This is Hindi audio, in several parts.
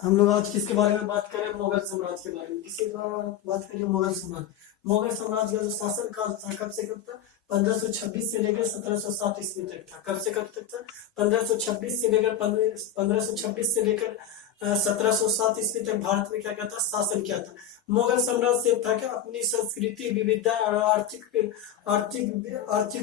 हम लोग आज किसके बारे में बात करें? मुगल साम्राज्य के बारे में। किसी का बात करिए? मुगल साम्राज्य। मुगल साम्राज्य का जो शासन काल था कब से कब था? 1526 से लेकर 1707 ईस्वी तक था। कब से कब तक था? 1526 से लेकर 1526 से लेकर 1707 ईस्वी तक भारत में क्या क्या था? शासन किया था। मुगल साम्राज्य से था क्या? अपनी संस्कृति विविधता और आर्थिक आर्थिक आर्थिक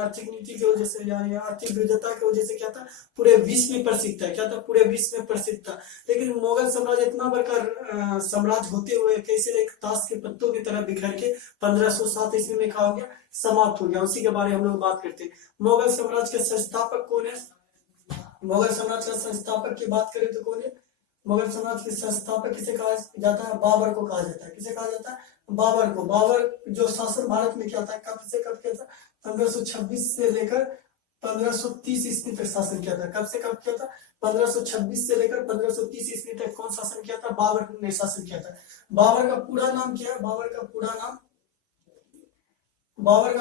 आर्थिक नीति की वजह से, यानी आर्थिक विविधता की वजह से क्या था? पूरे विश्व में प्रसिद्ध था। क्या था? पूरे विश्व में प्रसिद्ध था। लेकिन मुगल साम्राज्य इतना बड़ा साम्राज्य होते हुए कैसे एक ताश के पत्तों की तरह बिखर के 1507 ईस्वी में क्या हो गया? समाप्त हो गया। उसी के बारे में हम लोग बात करते हैं। मुगल साम्राज्य के संस्थापक कौन है? मुगल साम्राज्य का संस्थापक की बात करें तो कौन है? मुगल साम्राज्य के संस्थापक किसे कहा जाता है? बाबर को कहा जाता है। किसे कहा जाता है? बाबर को। बाबर जो शासन भारत में किया था कब से कब किया था? 1526 से लेकर 1530 ईस्वी तक शासन किया था। कब से कब किया था? 1526 से लेकर 1530 ईस्वी तक कौन शासन किया था? बाबर ने शासन किया था। बाबर का पूरा नाम क्या है? बाबर का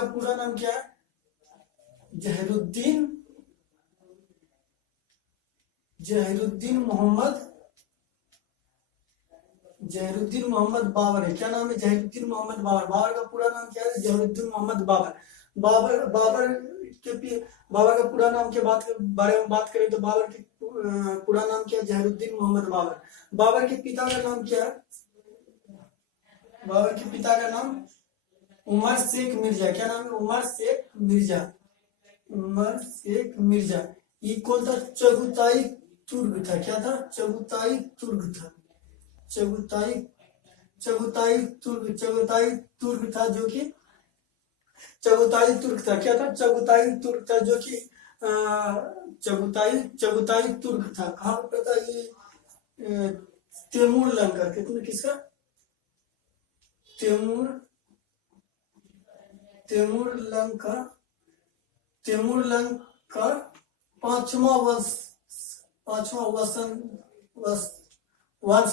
पूरा नाम क्या है? जहीरुद्दीन जहीरुद्दीन मोहम्मद बाबर है। क्या नाम है? जहीरुद्दीन मोहम्मद बाबर। बाबर का पूरा नाम क्या है? जहीरुद्दीन मोहम्मद बाबर। बाबर का पूरा नाम के बारे में बात करें तो बाबर के पूरा नाम क्या है? जहीरुद्दीन मोहम्मद बाबर। बाबर के पिता का नाम क्या है? बाबर के पिता का नाम उमर शेख मिर्जा। क्या नाम है? उमर शेख मिर्जा। ये कौन था? चगुताई तुर्क था। क्या था? चगुताई तुर्क था। चगुताई तुर्क था जो कि चगुताई तुर्क था। क्या था? चगुताई तुर्क था जो कि चगुताई तुर्क था। कहाँ पर था ये? तैमूर लंका। कितने किसका? तैमूर लंका पांचवा वंश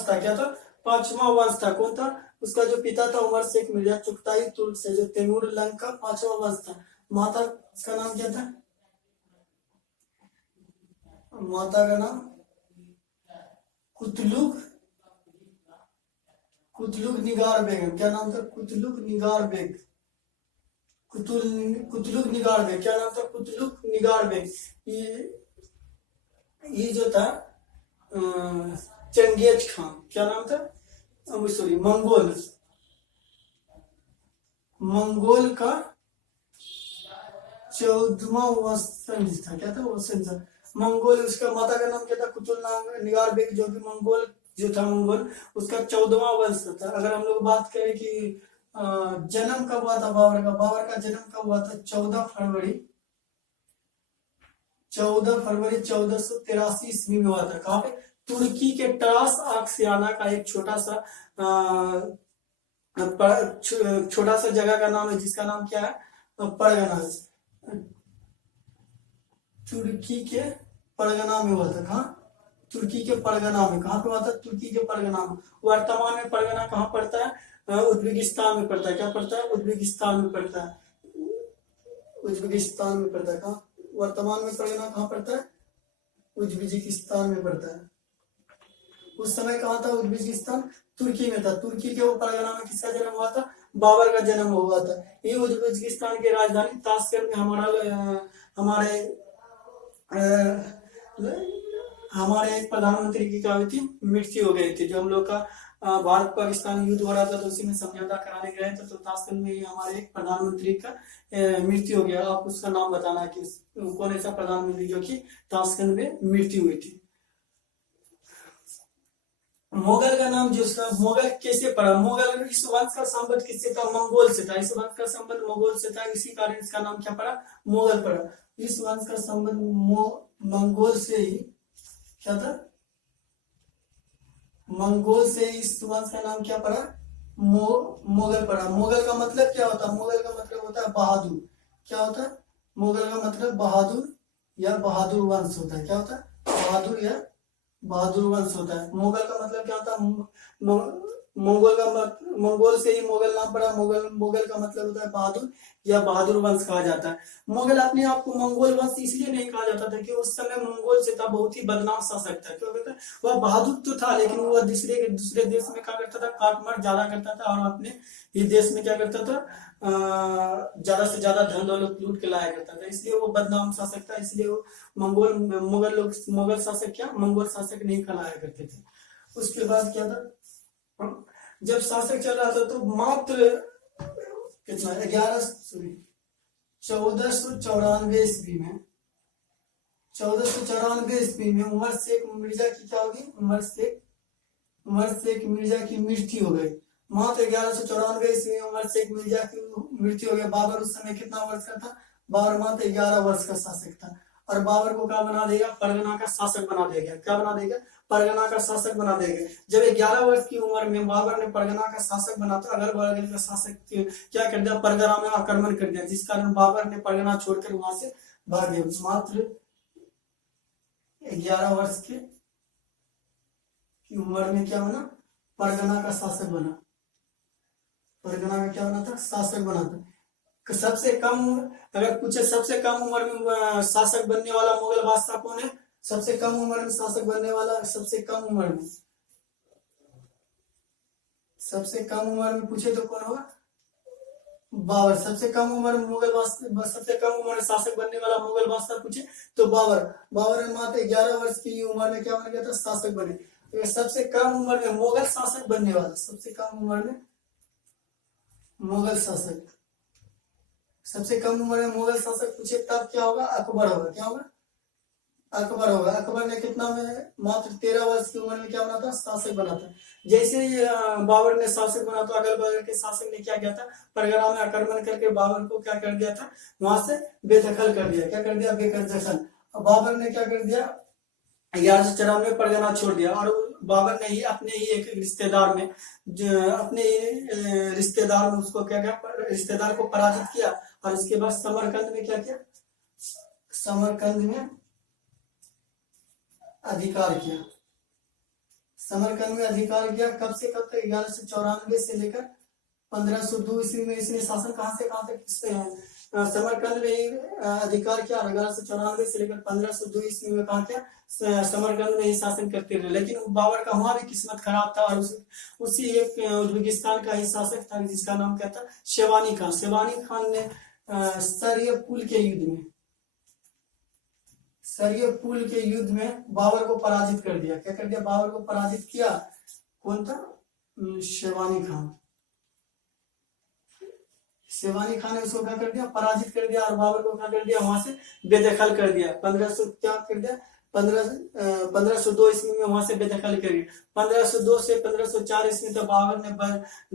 था। क्या था? पांचवा वंश था। कौन था? उसका जो पिता था उमर शेख मिर्जा चुगताई तुर्क से, जो तैमूर लंका पांचवा वंश था। माता का नाम क्या था? माता का नाम कुतलुक निगार बेगम। क्या नाम था? कुतलुक निगार बेग। क्या नाम था? कुतलुक निगार बेग। ये जो था चंगेज खान। क्या नाम था? सॉरी, मंगोल का 14वां वंशज था। क्या था? वंशज था मंगोल। उसका माता का नाम क्या था? कुतुल निगार बेग, जो कि मंगोल उसका 14वां वंश था। अगर हम लोग बात करें कि जन्म कब हुआ था बाबर का जन्म कब हुआ था? 14 फरवरी 1483 ईस्वी में हुआ था। कहाँ पे? तुर्की के टास आक्सियाना का एक छोटा सा जगह का नाम है, जिसका नाम क्या है? परगना। तुर्की के परगना में हुआ था। कहाँ? तुर्की के परगना में। कहाँ पे हुआ था? तुर्की के परगना में। वर्तमान में परगना कहाँ पड़ता है? उज्बेकिस्तान में पड़ता है। क्या पड़ता है? उज्बेकिस्तान में पड़ता है। कहाँ वर्तमान में परगना कहाँ पड़ता है? उज्बेकिस्तान में पड़ता है। उस समय कहाँ था उज्बेकिस्तान? तुर्की में था। तुर्की के वो परगना में किसका जन्म हुआ था? बाबर का जन्म हुआ था। ये उज्बेकिस्तान की राजधानी ताशकंद में हमारे एक प्रधानमंत्री की क्या हुई थी? मृत्यु हो गई थी। जो हम लोग का भारत पाकिस्तान युद्ध हो रहा था तो उसी में समझौता कराने गए थे, तो ताशकंद में ही हमारे एक प्रधानमंत्री का मृत्यु हो गया। आप उसका नाम बताना कि कौन ऐसा प्रधानमंत्री जो कि ताशकंद में मृत्यु हुई थी। मुगल का नाम जो उसका मुगल कैसे पड़ा? मुगल इस वंश का संबंध किससे था? मंगोल से था। इस वंश का संबंध मंगोल से था, इसी कारण इसका नाम क्या पड़ा? मुगल पड़ा। इस वंश का संबंध मंगोल से ही क्या था? मंगोल से इस वंश का नाम क्या पड़ा? मुगल पड़ा। मुगल का मतलब क्या होता है? मुगल का मतलब होता है बहादुर। क्या होता है? मुगल का मतलब बहादुर या बहादुर वंश होता है। क्या होता है? बहादुर या बहादुर वंश होता है। मुगल का मतलब क्या होता है? मंगोल से ही मोगल नाम पड़ा। मोगल का मतलब होता है बहादुर या बहादुर वंश कहा जाता है। मोगल अपने आप को मंगोल वंश इसलिए नहीं कहा जाता था कि उस समय मंगोल से था बहुत ही बदनाम शासक था। क्यों कहता है, वह बहादुर तो था लेकिन वह दूसरे देश में क्या करता था, काटमार ज्यादा करता था और अपने ही देश में क्या करता था, ज्यादा से ज्यादा धन दौलत लूट के लाया करता था। इसलिए वो बदनाम शासक था। इसलिए वो मुगल शासक क्या मंगोल शासक नहीं कहलाया करते थे। उसके बाद क्या था, जब शासक चल रहा था तो मात्र कितना 1494 ईस्वी में 1494 ईस्वी में उमर शेख मिर्जा की क्या होगी, उमर शेख मिर्जा की मृत्यु हो गई। मात्र 1194 ईस्वी में उमर शेख मिर्जा की मृत्यु हो गई। बाबर उस समय कितना वर्ष का था, बाबर मात्र 11 वर्ष का शासक था। और बाबर को क्या बना देगा, परगना का शासक बना देगा। क्या बना देगा, परगना का शासक बना देगा। जब 11 वर्ष की उम्र में बाबर ने परगना का शासक बना तो अगल बगल का शासक क्या कर दिया, परगना में आक्रमण कर दिया, जिस कारण बाबर ने परगना छोड़कर वहां से भाग गए। मात्र 11 वर्ष की उम्र में क्या बना, परगना का शासक बना। परगना का क्या बना था, शासक बना था। सबसे कम, अगर पूछे सबसे कम उम्र में शासक बनने वाला मुगल बादशाह कौन है, सबसे कम उम्र में शासक बनने वाला, सबसे कम उम्र में पूछे तो कौन होगा, बाबर। सबसे कम उम्र में सबसे कम उम्र में शासक बनने वाला मुगल बादशाह पूछे तो बाबर ने मात्र 11 वर्ष की उम्र में क्या बन गया था, शासक बने। तो सबसे कम उम्र में मुगल शासक बनने वाला, सबसे कम उम्र में मुगल शासक, सबसे कम उम्र में मुगल शासक पूछे तब क्या होगा, अकबर होगा। क्या होगा, अकबर होगा। अकबर ने कितना में, मात्र 13 वर्ष की उम्र में क्या बना था, शासक बना था। जैसे ही बाबर ने शासक बना तो अगल बगल के शासक ने क्या किया था, परगना में आक्रमण करके बाबर को क्या कर दिया था, वहां से बेदखल कर दिया। क्या कर दिया, बेदखल। बाबर ने क्या कर दिया, 1194 परगना छोड़ दिया। और बाबर ने ही अपने ही एक रिश्तेदार में उसको क्या किया, रिश्तेदार को पराजित किया। और उसके बाद समरकंद में क्या किया, समरकंद में अधिकार किया। समरकंद में अधिकार किया कब से कब तक, 1194 से लेकर 1502 ईस्वी में इसने शासन कहां से कहां तक समरकंद में ही अधिकार किया। 1194 से लेकर 1502 ईस्वी में कहा क्या, समरकंद में ही शासन करते रहे। लेकिन बाबर का वहां भी किस्मत खराब था। और उसी एक उज्बेकिस्तान का ही शासक था जिसका नाम क्या था, शेवानी खान। शेवानी खान ने सरियपुल के युद्ध में बाबर को पराजित कर दिया। क्या कर दिया, बाबर को पराजित किया। कौन था, शेवानी खान। शेवानी खान ने उसको क्या कर दिया, पराजित कर दिया। और बाबर को क्या कर दिया, वहां से बेदखल कर दिया। 1502 ईस्वी में वहां से बेदखल कर दिया। 1502 से 1504 ईस्वी तक बाबर ने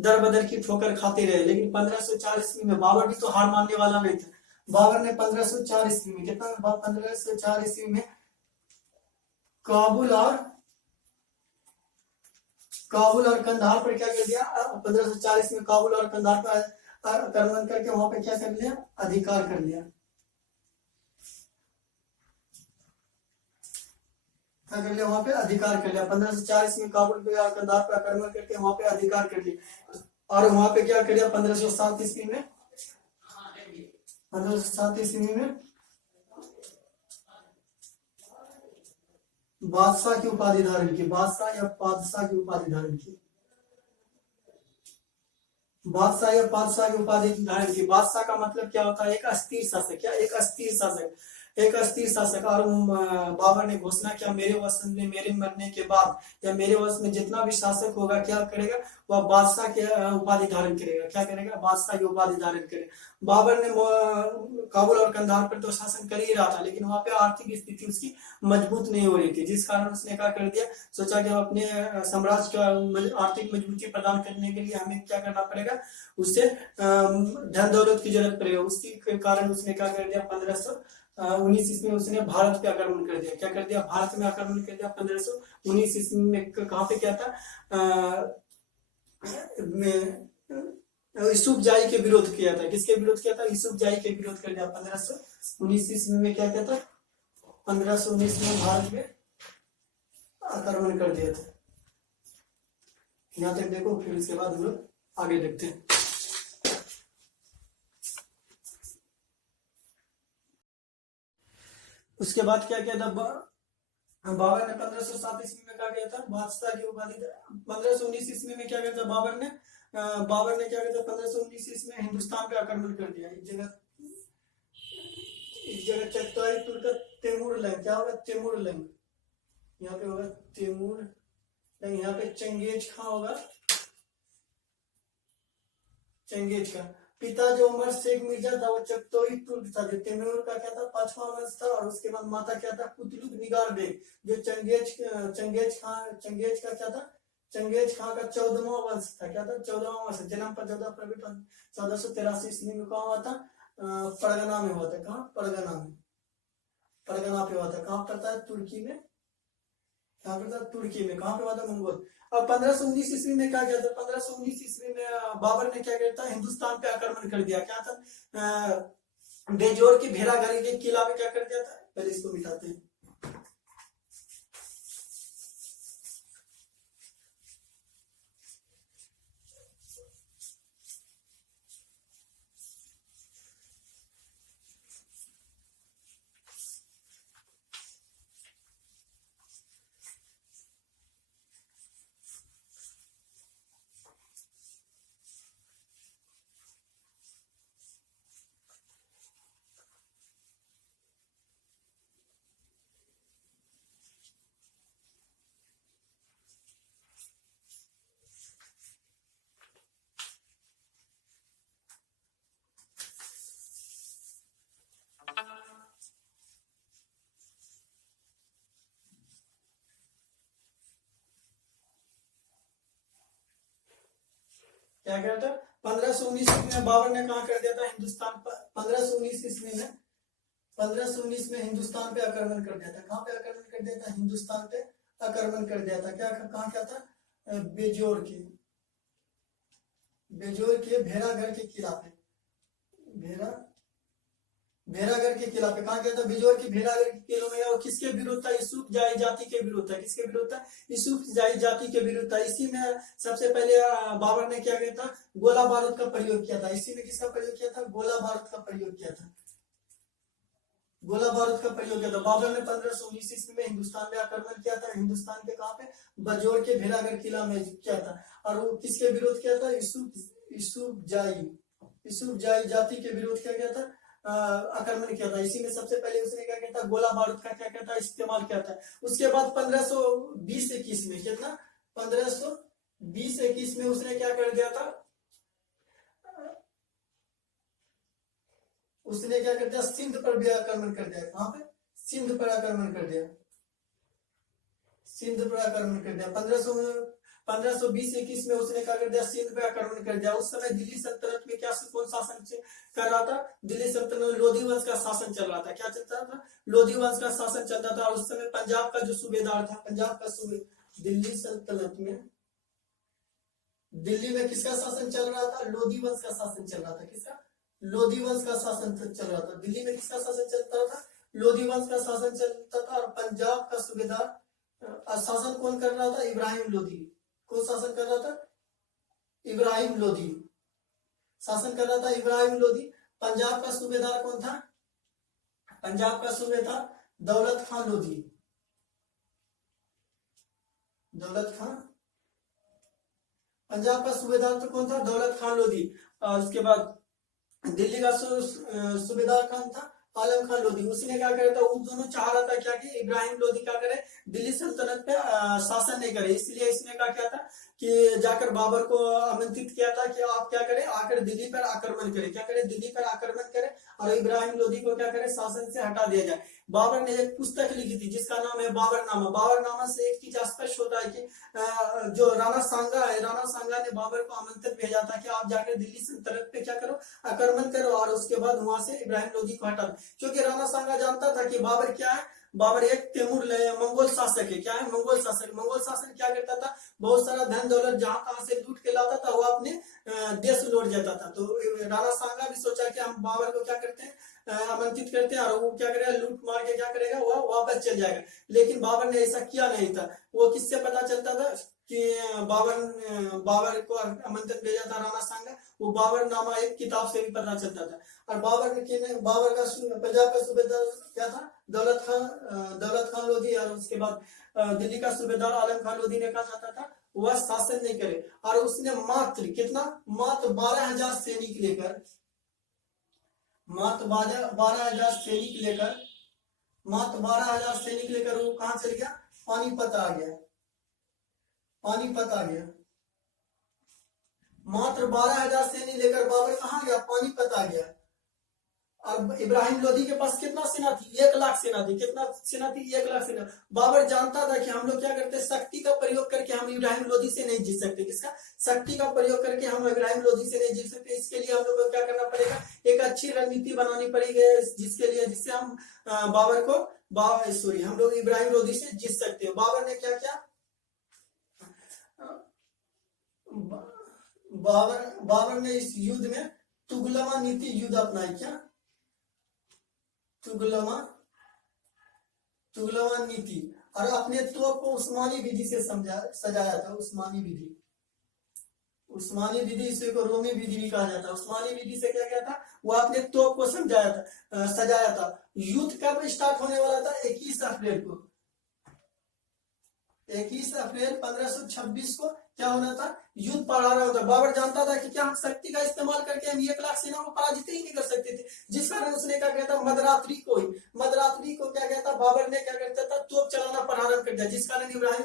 दर बदर की ठोकर खाते रहे। लेकिन 1504 ईस्वी में बाबर भी तो हार मानने वाला नहीं था। बाबर ने 1504 ईस्वी में कितना, 1504 ईस्वी में काबुल और कंधार पर क्या कर दिया, 1504 ईस्वी में काबुल और कंधार पर आक्रमण करके वहां पे क्या कर लिया, अधिकार कर लिया। क्या कर लिया, वहां पे अधिकार कर लिया। 1504 ईस्वी में काबुल पे और कंधार पर आक्रमण करके वहां पे अधिकार कर लिया। और वहां पे क्या कर लिया, 1507 ईस्वी में 1507 ईस्वी में बादशाह की उपाधि धारण की। बादशाह या पादशाह की उपाधि धारण की। बादशाह या पादशाह की उपाधि धारण की। बादशाह का मतलब क्या होता है, एक अस्थिर शासक। क्या, एक अस्थिर शासक, एक अस्थिर शासक। और बाबर ने घोषणा किया, मेरे वंश में, मेरे मरने के बाद या मेरे वंश में जितना भी शासक होगा क्या करेगा, वह बादशाह के उपाधि धारण करेगा। क्या करेगा, बादशाह की उपाधि धारण करेगा। बाबर ने काबुल और कंधार पर तो शासन कर ही रहा था, लेकिन वहां पे आर्थिक स्थिति उसकी मजबूत नहीं हो रही थी, जिस कारण उसने क्या कर दिया, सोचा कि अपने साम्राज्य को आर्थिक मजबूती प्रदान करने के लिए हमें क्या करना पड़ेगा, उससे धन दौलत की जरूरत पड़ेगी। उसी के कारण उसने क्या कर दिया, 1519 ईस्वी में उसने भारत पे आक्रमण कर दिया। क्या कर दिया, भारत में आक्रमण कर दिया। 1519 ईस्वी में कहां पे क्या था, यूसुफ जाही के विरोध किया था। किसके विरोध किया था, यूसुफ जाही के विरोध कर दिया। 1519 ईस्वी में क्या कहता, 1519 में भारत में आक्रमण कर दिया था। यहाँ तक देखो, फिर उसके बाद हम लोग आगे देखते हैं। उसके बाद क्या किया था बाबर ने 1507 ईस्वी में क्या किया था, बादशाह की उपाधि। 1519 ईस्वी में क्या किया था बाबर ने क्या किया था, 1519 ईस्वी में हिंदुस्तान पे आक्रमण कर दिया। इस जगह चगताई तुर्क तैमूर लैंग, क्या होगा तैमूर लैंग, यहाँ पे होगा तैमूर लैंग, यहाँ पे चंगेज खां होगा, चंगेज खां। पिता जो उमर शेख मिर्जा था वो चगतोई तुर्क था, जो तैमूर का क्या था पांचवा वंश था। और उसके बाद माता क्या था कुतलुक निगार बेग, जो चंगेज का क्या था, चंगेज खां का 14वां वंश था। क्या था 14वां वंश। जन्म 1483 ईस्वी में कहा हुआ था, परगना में हुआ था। कहाँ परगना में, परगना पे हुआ था। कहाँ पड़ता है तुर्की में, कहाँ पड़ता है तुर्की में। कहाँ पे हुआ था मंगोल। और 1519 ईस्वी में क्या किया था, 1519 ईस्वी में बाबर ने क्या किया था हिंदुस्तान पे आक्रमण कर दिया। क्या था बेजोर की भेड़ाघर के किला पे क्या कर दिया था। पहले इसको मिटाते हैं। क्या किया था 1519 में बाबर ने कहा कर दिया था हिंदुस्तान पर। 1519 ईस्वी में 1519 में हिंदुस्तान पे आक्रमण कर दिया था। कहाँ पे आक्रमण कर दिया था, हिंदुस्तान पे आक्रमण कर दिया था। क्या कहाँ क्या था बेजोर के भेड़ाघर के किला पे, भेड़ाघर के किला पे। कहा गया था बेजोर की भेड़ाघर के किले में। और किसके विरुद्ध था, यूसुफ जाई जाति के विरुद्ध था। किसके विरुद्ध था, यूसुफ जाई जाति के विरुद्ध था। इसी में सबसे पहले बाबर ने क्या किया था गोला बारूद का प्रयोग किया था। इसी में किसका प्रयोग किया था, गोला बारूद का प्रयोग किया था। गोला बारूद का प्रयोग किया था। बाबर ने 1519 ईस्वी में हिंदुस्तान में आक्रमण किया था। हिंदुस्तान के कहाँ पे, बजोर के भेड़ाघर किला में किया था। और वो किसके विरोध किया था, यूसुफ जाई जाति के विरोध किया गया था, आक्रमण किया था। इसी में सबसे पहले उसने क्या किया था, गोला बारूद का क्या किया था इस्तेमाल किया था। उसके बाद 1520-21 में कितना 1520-21 में उसने क्या कर दिया था, उसने क्या कर दिया सिंध पर भी आक्रमण कर दिया। कहां पे, सिंध पर आक्रमण कर दिया। सिंध पर आक्रमण कर दिया 1520-21 में उसने क्या कर दिया, सिंध पे आक्रमण कर दिया। उस समय दिल्ली सल्तनत में क्या कौन शासन कर रहा था, दिल्ली सल्तनत में लोधी वंश का शासन चल रहा था। क्या चलता था, लोधी वंश का शासन चलता था। उस समय पंजाब का जो सूबेदार था, पंजाब का दिल्ली सल्तनत में, दिल्ली में किसका शासन चल रहा था, लोधी वंश का शासन चल रहा था। किसका, लोधी वंश का शासन चल रहा था। दिल्ली में किसका शासन चलता था, लोधी वंश का शासन चलता था। और पंजाब का सूबेदार शासन कौन कर रहा था, इब्राहिम लोधी। कौन शासन कर रहा था, इब्राहिम लोधी शासन कर रहा था, इब्राहिम लोधी। पंजाब का सूबेदार कौन था, पंजाब का सूबेदार दौलत खान लोधी, दौलत खान। पंजाब का सूबेदार तो कौन था, दौलत खान लोधी। और उसके बाद दिल्ली का सूबेदार कौन था, आलम खान लोधी। उसने क्या करा था, उन दोनों चाह रहा था क्या कि इब्राहिम लोधी क्या करे, दिल्ली सल्तनत पे शासन नहीं करे। इसलिए इसने क्या किया था कि जाकर बाबर को आमंत्रित किया था कि आप क्या करें, आकर दिल्ली पर आक्रमण करें। क्या करें, दिल्ली पर आक्रमण करें और इब्राहिम लोधी को क्या करें, शासन से हटा दिया जाए। बाबर ने एक पुस्तक लिखी थी जिसका नाम है बाबरनामा। बाबरनामा से एक चीज स्पष्ट होता है कि जो राणा सांगा है, राणा सांगा ने बाबर को आमंत्रित भेजा था कि आप जाकर दिल्ली सल्तनत पे क्या करो, आक्रमण करो और उसके बाद वहां से इब्राहिम लोधी को हटा। क्योंकि राणा सांगा जानता था कि बाबर क्या है, बाबर एक तैमूर मंगोल शासक है। क्या है, मंगोल शासक। मंगोल शासक क्या करता था, बहुत सारा धन दौलत जहां कहां से लूट के लाता था वो अपने देश लौट जाता था। तो राणा सांगा भी सोचा कि हम बाबर को क्या करते हैं, आमंत्रित करते हैं और वो क्या करेगा, लूट मार के क्या करेगा, वह वापस चल जाएगा। लेकिन बाबर ने ऐसा किया नहीं था। वो किससे पता चलता था कि बाबर को आमंत्रण भेजा था राणा सांगा, वो बाबर नामा एक किताब से भी पता चलता था। और बाबर का पंजाब का सूबेदार क्या था, दौलत खान लोधी। और उसके बाद दिल्ली का सूबेदार आलम खान लोधी ने कहा जाता था वह शासन नहीं करे। और उसने मात्र कितना, मात्र 12,000 सैनिक लेकर, मात्र 12,000 सैनिक लेकर, मात्र 12,000 सैनिक लेकर वो कहां चल गया, पानीपत आ गया, पानीपत आ गया। मात्र 12,000 सैनिक लेकर बाबर कहां गया, पानीपत आ गया। और इब्राहिम लोधी के पास कितना सेना थी, 1,00,000 सेना थी। कितना सेना थी, 1,00,000 सेना। बाबर जानता था कि हम लोग क्या करते हैं, शक्ति का प्रयोग करके हम इब्राहिम लोधी से नहीं जीत सकते। किसका, शक्ति का प्रयोग करके हम इब्राहिम लोधी से नहीं जीत सकते। इसके लिए हम लोग को क्या करना पड़ेगा, एक अच्छी रणनीति बनानी पड़ेगी, जिसके लिए, जिससे हम बाबर को हम लोग इब्राहिम लोधी से जीत सकते हैं। बाबर ने क्या किया, बाबर ने इस युद्ध में तुगलमा नीति युद्ध अपनाई। क्या, तुगलमा नीति। और अपने तोप को उस्मानी विधि से सजाया था। उस्मानी विधि, इसे को रोमी विधि भी कहा जाता है। उस्मानी विधि से क्या था, वो अपने तोप को सजाया था। युद्ध कब स्टार्ट होने वाला था, 21 अप्रैल को। 21 अप्रैल 1526 को क्या होना था, युद्ध प्रारंभ होता। बाबर जानता था कि क्या हम शक्ति का इस्तेमाल करके हम 1,00,000 सेना को पराजित ही नहीं कर सकते थे। जिस कारण उसने क्या कहता, मध्यरात्रि को क्या कहता, बाबर ने क्या करता था, तोप चलाना प्रारंभ कर दिया। जिस कारण इब्राहिम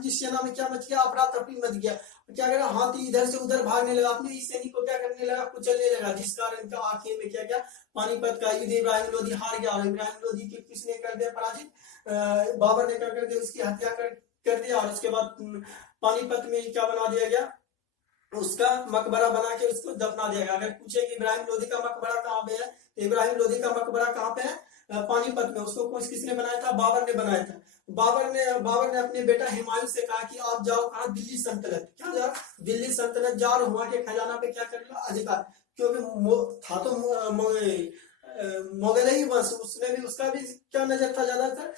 की सेना में क्या मच गया, अफरा तफरी मच गया। क्या करा, हाथी इधर से उधर भागने लगा, अपने इस सैनिक को क्या करने लगा, कुचलने लगा। जिस कारण का आखिर में क्या पानीपत का युद्ध इब्राहिम लोधी हार गया। और इब्राहिम लोधी की किसने कर दिया पराजित, बाबर ने क्या कर दिया, उसकी हत्या कर दिया। और उसके बाद पानीपत में क्या बना दिया गया, उसका मकबरा बना के उसको दफना दिया गया। अगर पूछे कि इब्राहिम लोधी का मकबरा कहाँ पे है, तो इब्राहिम लोधी का मकबरा कहाँ पे है, पानीपत में। उसको किसने बनाया था, बाबर ने बनाया था। बाबर ने अपने बेटा हुमायूं से कहा कि आप जाओ कहा, दिल्ली सल्तनत। क्या जाओ, दिल्ली सल्तनत जाओ, वहां के खजाना पे क्या कर लो, अधिकार। क्योंकि था तो मुगल ही वंश, उसने भी, उसका भी क्या नजर था, ज्यादातर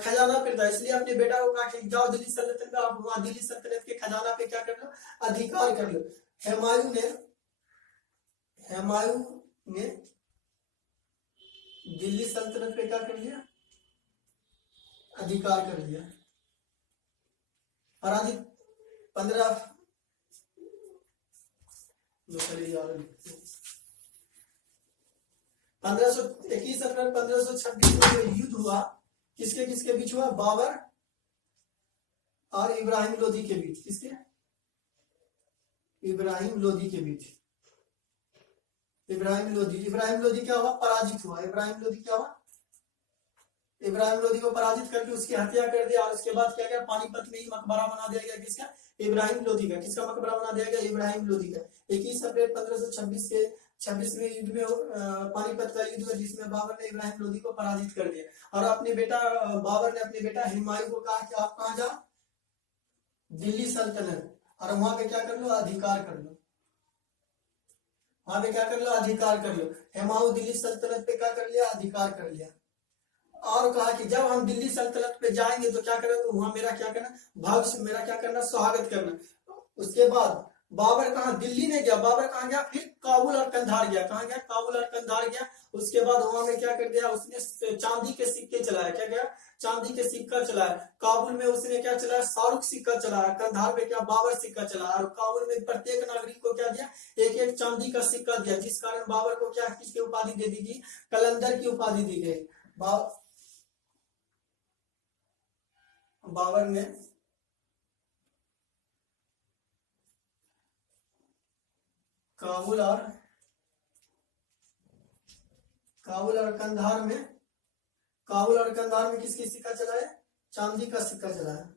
खजाना पे था। इसलिए अपने बेटा को कहा कि जाओ दिल्ली सल्तनत में, आप वहां दिल्ली सल्तनत के खजाना पे क्या कर लो, अधिकार कर लो। हुमायूं ने दिल्ली सल्तनत पे क्या कर लिया, अधिकार कर लिया। पराजित 21 अप्रैल 1526 में जो युद्ध हुआ, किसके किसके बीच हुआ, बाबर और इब्राहिम लोधी के बीच। किसके, इब्राहिम लोधी के बीच। इब्राहिम लोधी क्या हुआ, पराजित हुआ। इब्राहिम लोधी को पराजित करके उसकी हत्या कर दिया। और उसके बाद क्या किया, पानीपत में ही मकबरा बना दिया गया। किसका, इब्राहिम लोधी का। किसका मकबरा बना दिया गया, इब्राहिम लोधी का। 21 अप्रैल 1526 के 26वें युद्ध में पानीपत का युद्ध हुआ, जिसमें बाबर ने इब्राहिम लोधी को पराजित कर दिया। और बाबर ने अपने बेटा हुमायूं को कहा कि आप कहाँ जाओ, दिल्ली सल्तनत, और वहां पे क्या कर लो, अधिकार कर लो। वहां पे क्या कर लो, अधिकार कर लो। हुमायूं दिल्ली सल्तनत पे क्या कर लिया, अधिकार कर लिया। और कहा कि जब हम दिल्ली सल्तनत पे जाएंगे तो क्या करें, तो वहां मेरा क्या करना, भविष्य मेरा क्या करना, स्वागत करना। उसके बाद बाबर कहा, दिल्ली ने गया, बाबर कहाँ गया, फिर काबुल और कंधार गया। कहाँ गया, काबुल और कंधार गया। उसके बाद वहां में क्या कर दिया, उसने चांदी के सिक्के चलाया। क्या गया, चांदी के सिक्का चलाया। काबुल में उसने क्या चलाया, शाहरुख सिक्का चलाया। कंधार में क्या, बाबर सिक्का चलाया। और काबुल में प्रत्येक नागरिक को क्या दिया, एक एक चांदी का सिक्का दिया। जिस कारण बाबर को क्या, किसकी उपाधि दे दी गई, कलंदर की उपाधि दी गई। बाबर ने काबुल और कंधार में किसकी सिक्का चलाया, चांदी का सिक्का चलाया।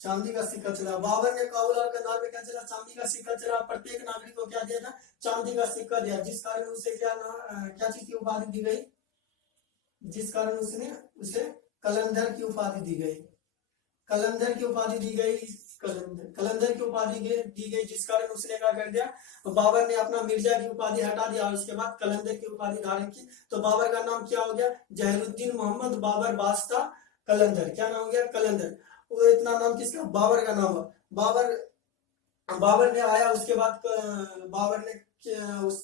चांदी का सिक्का चला। बाबर ने काबुल और कंधार में क्या चला, चांदी का सिक्का चला। प्रत्येक नागरिक को क्या दिया था, चांदी का सिक्का दिया। जिस कारण उसे क्या चीज की उपाधि दी गई, जिस कारण उसे कलंदर की उपाधि दी गई। कलंदर की उपाधि दी गई। कलंदर। कलंदर की उपाधि दी गई, जिस कारण उसने क्या कर दिया, बाबर ने अपना मिर्जा की उपाधि हटा दिया और उसके बाद कलंदर की उपाधि धारण की। तो बाबर का नाम क्या हो गया, जहीरुद्दीन मोहम्मद बाबर बादशाह कलंदर। क्या नाम हो गया, कलंदर। वो इतना नाम किसका, बाबर का नाम है। बाबर बाबर ने आया, उसके बाद बाबर ने उस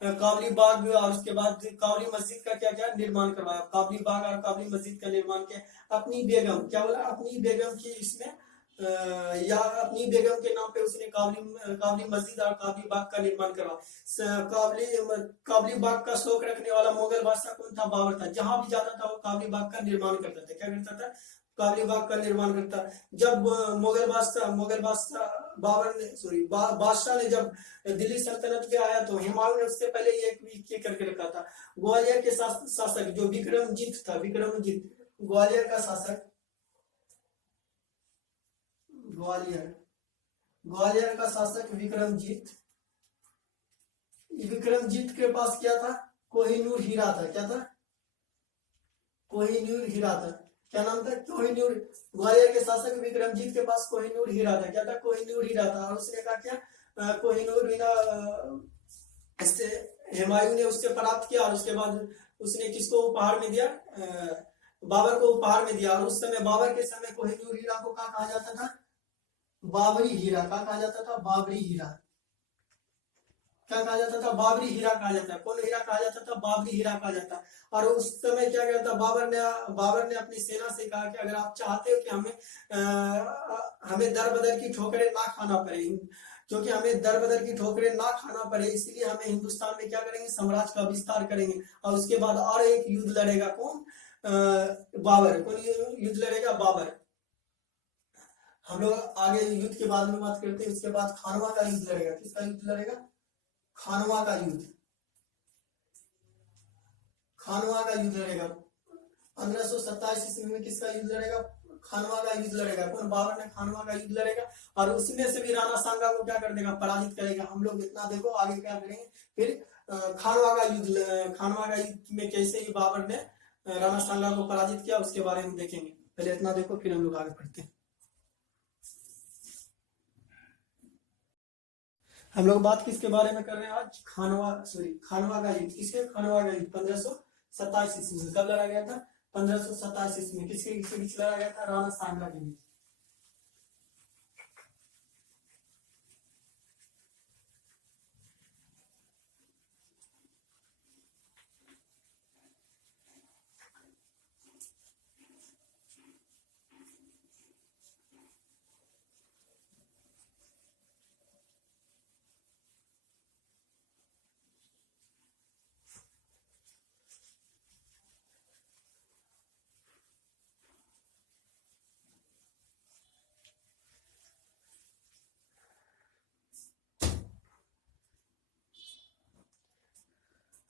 काबली बाग और उसके बाद काबली मस्जिद का क्या क्या निर्माण करवाया। काबली बाग और काबली मस्जिद का निर्माण किया। अपनी बेगम, क्या बोला, अपनी बेगम की इसमें या अपनी बेगम के नाम पे उसने काबली मस्जिद और काबली बाग का निर्माण करवाया। काबली बाग का शौक रखने वाला मुगल बादशाह कौन था, बाबर था। जहां भी जाता था वो काबली बाग का निर्माण करता था। क्या करता था, काबली बाग का निर्माण करता। जब मुगल बादशाह बाबर ने बादशाह ने जब दिल्ली सल्तनत पे आया तो हुमायूं ने उससे पहले ये करके रखा था। ग्वालियर के शासक जो विक्रमजीत था, विक्रमजीत, ग्वालियर का शासक, ग्वालियर का शासक विक्रमजीत के पास क्या था, कोहिनूर हीरा था। क्या था, कोहिनूर हीरा था। क्या नाम था, कोहिनूर। ग्वालियर के शासक विक्रमजीत के पास कोहिनूर हीरा था। क्या था, कोहिनूर हीरा था। और उसने कहा क्या, कोहिनूर हीरा इससे हुमायूं ने उससे प्राप्त किया और उसके बाद उसने किसको उपहार में दिया, बाबर को उपहार में दिया। और उस समय बाबर के समय कोहिनूर हीरा को क्या कहा जाता था, बाबरी हीरा। क्या कहा जाता था, बाबरी हीरा। क्या कहा जाता था, बाबरी हीरा कहा जाता है। कौन हीरा कहा जाता था, बाबरी हीरा कहा जाता। और उस समय क्या किया था, बाबर ने अपनी सेना से कहा कि अगर आप चाहते हो कि हमें दर बदर की ठोकरें ना खाना पड़े, क्योंकि हमें दर बदर की ठोकरें ना खाना पड़े, इसलिए हमें हिंदुस्तान में क्या करेंगे, साम्राज्य का विस्तार करेंगे। और उसके बाद और एक युद्ध लड़ेगा, कौन, बाबर। कौन युद्ध लड़ेगा, बाबर। हम लोग आगे युद्ध के बारे में बात करते हैं। उसके बाद खानवा का युद्ध लड़ेगा। किसका युद्ध लड़ेगा, खानवा का युद्ध। खानवा का युद्ध लड़ेगा 1527 ईस्वी में। किसका युद्ध लड़ेगा, खानवा का युद्ध लड़ेगा। कौन, बाबर ने खानवा का युद्ध लड़ेगा और उसमें से भी राणा सांगा को क्या कर देगा, पराजित करेगा। हम लोग इतना देखो, आगे क्या करेंगे फिर। खानवा का युद्ध में कैसे ही बाबर ने राणा सांगा को पराजित किया, उसके बारे में देखेंगे। पहले इतना देखो, फिर हम लोग आगे बढ़ते हैं। हम लोग बात किसके बारे में कर रहे हैं आज, खानवा का युद्ध। किसके, खानवा का युद्ध 1527 ईस्वी में। कब लड़ा गया था, 1527 ईस्वी में। किसके बीच लड़ा गया था, राणा सांगा के बीच।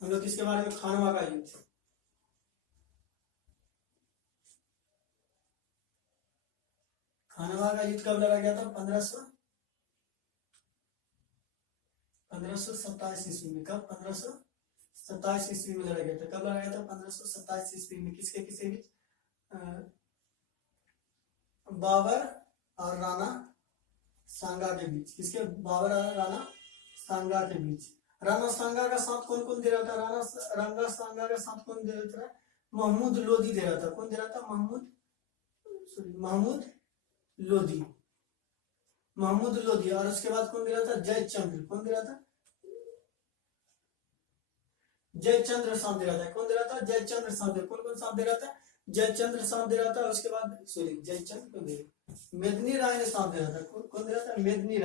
हम लोग किसके बारे में, खानवा का युद्ध। खानवा का युद्ध कब लड़ा गया था, 1527 ईस्वी में। कब, 1527 ईस्वी में लड़ा गया था। कब लड़ा गया था, 1527 ईस्वी में। किसके बीच, बाबर और राणा सांगा के बीच। किसके, बाबर और राणा सांगा के बीच। राणा सांगा का साथ कौन कौन दे रहा था, राणा सांगा का साथ कौन दे रहा था, महमूद लोधी दे रहा था। कौन दे रहा था, महमूद लोधी। और उसके बाद कौन दे रहा था, जयचंद्र। कौन दे रहा था, जयचंद्र साथ दे रहा था। कौन दे रहा था, जयचंद्र साथ। कौन कौन साथ दे रहा था, जयचंद्र साथ दे रहा था। उसके बाद जयचंद्र को दे, मेदिनी राय ने साथ दे रहा था। कौन दे रहा था, मेदिनी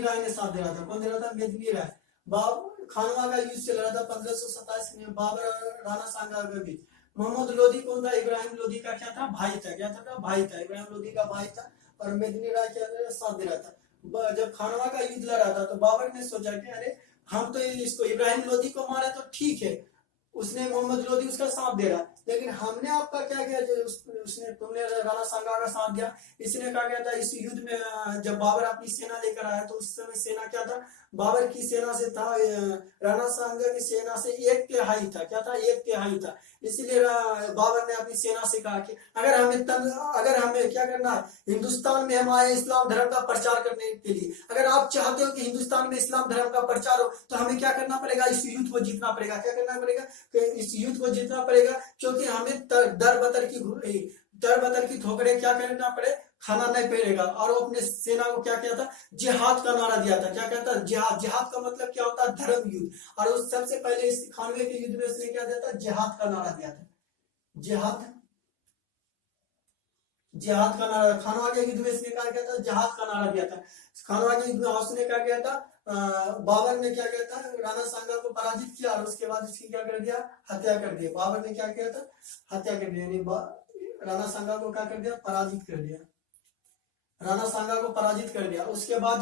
राय ने साथ दे रहा था। कौन दे रहा था, मेदिनी राय। खानवा का युद्ध चल रहा था 1527 में, बाबर और राणा सांगा के बीच। मोहम्मद लोधी कौन था, इब्राहिम लोधी का क्या था, भाई था। क्या था, भाई था। इब्राहिम लोधी का भाई था। और मेदिनी राय क्या साथ दे रहा था। जब खानवा का युद्ध लड़ा था तो बाबर ने सोचा कि अरे हम तो इसको इब्राहिम लोधी को मारे तो ठीक है, उसने मोहम्मद लोधी उसका साथ दे रहा है, लेकिन हमने आपका क्या किया, जो उसने तुमने राणा सांगा का साथ दिया। इसने कहा गया था इस युद्ध में जब बाबर अपनी सेना लेकर आया तो उस समय सेना क्या था, बाबर की सेना से था राणा सांगा की सेना से 1/3 था, क्या था 1/3 था। इसीलिए बाबर ने अपनी सेना से कहा कि अगर हमें क्या करना है, हिंदुस्तान में हम आए इस्लाम धर्म का प्रचार करने के लिए, अगर आप चाहते हो कि हिंदुस्तान में इस्लाम धर्म का प्रचार हो तो हमें क्या करना पड़ेगा, इस युद्ध को जीतना पड़ेगा। क्या करना पड़ेगा, इस युद्ध को जीतना पड़ेगा, क्योंकि हमें दर बदर की ठोकरें क्या करना पड़े, खाना नहीं पड़ेगा। और वो अपने सेना को क्या किया था, जिहाद का नारा दिया था। क्या कहता है, जिहाद। जिहाद का मतलब क्या होता है, धर्म युद्ध। और उस सबसे पहले इस 91 के युद्ध में उसने क्या दिया था, जिहाद का नारा दिया था। जिहाद जिहाद का नारा। खानवा के युद्ध में इसने क्या किया था, जिहाद का नारा दिया था। खानवा के युद्ध में उसने क्या किया था, बाबर ने क्या किया था, राणा सांगा को पराजित किया और उसके बाद इसकी क्या कर दिया, हत्या कर दिया। बाबर ने क्या किया था, हत्या कर दिया, राणा सांगा को क्या कर दिया, पराजित कर दिया। राणा सांगा को पराजित कर दिया। उसके बाद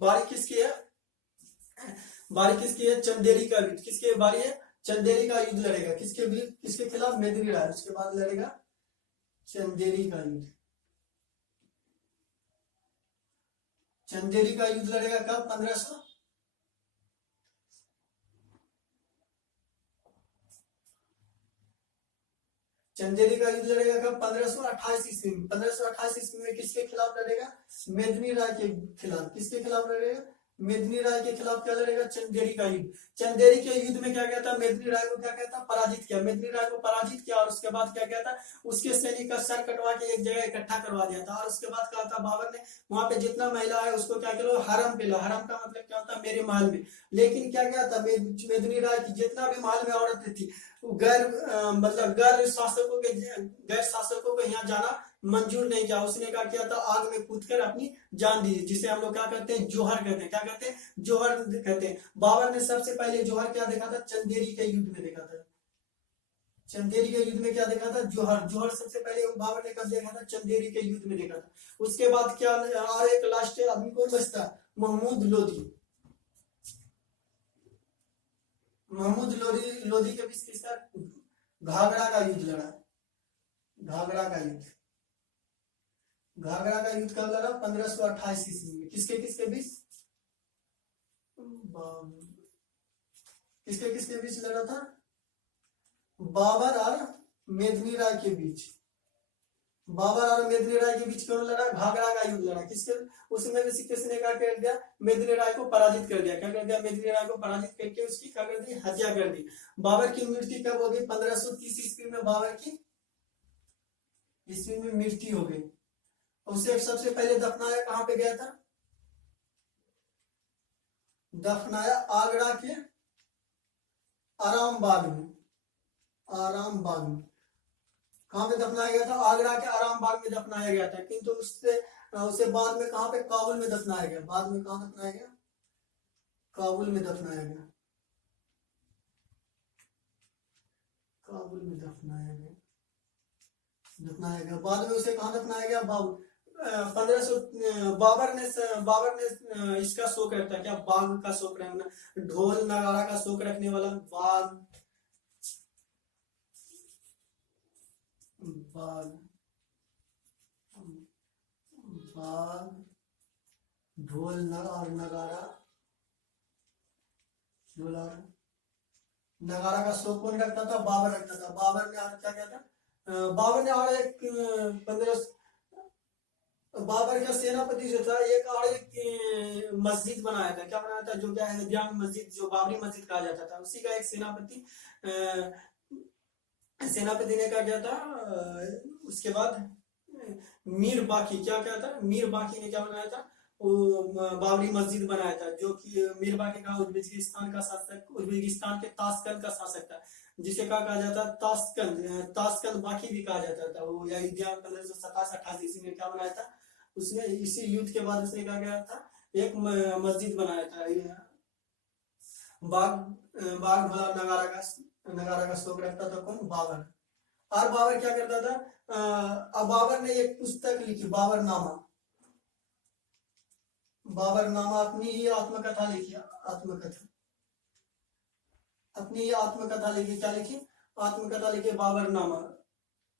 बारी किसकी है, चंदेरी का युद्ध। किसके बारी है, चंदेरी का युद्ध लड़ेगा। किसके खिलाफ, मेदिनी राय। उसके बाद लड़ेगा चंदेरी का युद्ध। चंदेरी का युद्ध लड़ेगा कब, 1500 चंदेरी का युद्ध लड़ेगा कब, 1528 ईस्वी में। 1528 ईस्वी में किसके खिलाफ लड़ेगा, मेदिनी राय के खिलाफ। किसके खिलाफ लड़ेगा, मेदिनी राय के खिलाफ। क्या लड़ेगा, चंदेरी का युद्ध। चंदेरी के युद्ध में क्या कहता, मेदिनी राय को क्या कहता, पराजित किया। मेदिनी राय को पराजित किया और उसके बाद क्या कहता, उसके सैनिक का सर कटवा के एक जगह इकट्ठा करवा दिया था। और उसके बाद कहा था बाबर ने, वहां पे जितना महिला है उसको क्या करो, हरम पे लो। हरम का मतलब क्या होता है, मेरे महल में। लेकिन क्या क्या था, मेदिनी राय की जितना भी महल में औरतें थी, मतलब गैर शासकों को यहाँ जाना मंजूर नहीं किया। उसने क्या किया था, आग में कूदकर अपनी जान दी, जिसे हम लोग क्या कहते हैं, जोहर कहते हैं। क्या कहते हैं, जोहर कहते हैं। बाबर ने सबसे पहले जोहर क्या देखा था, चंदेरी के युद्ध में देखा था। चंदेरी के युद्ध में क्या देखा था, जोहर। जोहर सबसे पहले बाबर ने कब देखा था, चंदेरी के युद्ध में देखा था। उसके बाद क्या, और एक लास्ट आदमी कौन बचता, महमूद लोधी। महमूद लोधी के बीच किसका, घाघरा का युद्ध लड़ा। घाघरा का युद्ध। घाघरा का युद्ध कब लड़ा, 1528 ईस्वी में। किसके किसके बीच, किसके किसके बीच लड़ा था, बाबर और मेदिनी राय के बीच। बाबर और मेदिनी राय के बीच कौन लड़ा, घाघरा का युद्ध लड़ा। किसके, उसमें भी किसने क्या कर दिया, मेदिनी राय को पराजित कर दिया। क्या कर दिया, मेदिनी राय को पराजित करके उसकी क्या कर दी, हत्या कर दी। बाबर की मृत्यु कब हो गई, 1530 ईस्वी में। बाबर की ईस्वी में मृत्यु हो गई। उसे सबसे पहले दफनाया कहां पे गया था, दफनाया आगरा के आराम बाग में। आराम बाग में कहां पे दफनाया गया था, आगरा के आराम बाग में दफनाया गया था। किंतु उसे बाद में कहां पे, काबुल में दफनाया गया। बाद में कहां दफनाया गया, काबुल में दफनाया गया। काबुल में दफनाया गया। बाद में उसे कहां दफनाया गया, 1500 बाबर ने इसका शौक रखता है, क्या बाग का शौक रखना, ढोल नगाड़ा का शौक रखने वाला। बाग बाग बाग ढोल और नगाड़ा, ढोल और नगाड़ा का शौक कौन रखता था, बाबर रखता था। बाबर ने और क्या क्या था, बाबर ने और एक 15 बाबर का सेनापति जो था, एक मस्जिद बनाया था। क्या बनाया था, जो क्या है, जाम मस्जिद, जो बाबरी मस्जिद कहा जाता था। उसी का एक सेनापति ने क्या किया था, उसके बाद मीर बाकी क्या था, मीर बाकी ने क्या बनाया था, वो बाबरी मस्जिद बनाया था। जो कि मीर बाकी का उज्बेकिस्तान का शासक, उज्बेकिस्तान के ताशकंद का शासक था, जिसे क्या कहा जाता है, ताशकंद बाकी भी कहा जाता था। वो या 1527-28 ईस्वी में क्या बनाया था उसने, इसी युद्ध के बाद उसने क्या किया था, एक मस्जिद बनाया था। बाग बाग भला नगारा का शौक रखता था कौन, बाबर। और बाबर क्या करता था, अब बाबर ने एक पुस्तक लिखी, बाबरनामा। अपनी ही आत्मकथा लिखी, आत्मकथा। अपनी आत्मकथा लिखी, क्या लिखी, आत्मकथा लिखी बाबरनामा।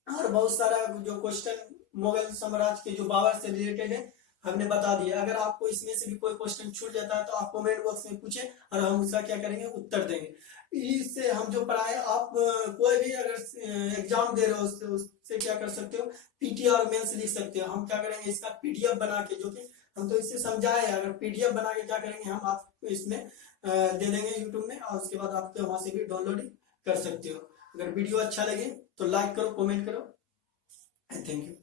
और बहुत सारा जो क्वेश्चन मुगल साम्राज्य के जो बाबर से रिलेटेड है हमने बता दिया। अगर आपको इसमें से भी कोई क्वेश्चन छूट जाता है तो आप कमेंट बॉक्स में पूछे और हम उसका क्या करेंगे, उत्तर देंगे। इससे हम जो पढ़ाए, आप कोई भी अगर एग्जाम दे रहे हो उससे क्या कर सकते हो, पीटी और मेंस लिख सकते हो। हम क्या करेंगे, इसका पीडीएफ बना के, जो कि हम तो इससे समझाए, अगर पीडीएफ बना के क्या करेंगे हम आपको इसमें दे देंगे यूट्यूब में, और उसके बाद आप वहां से भी डाउनलोड कर सकते हो। अगर वीडियो अच्छा लगे तो लाइक करो, कमेंट करो, एंड थैंक यू।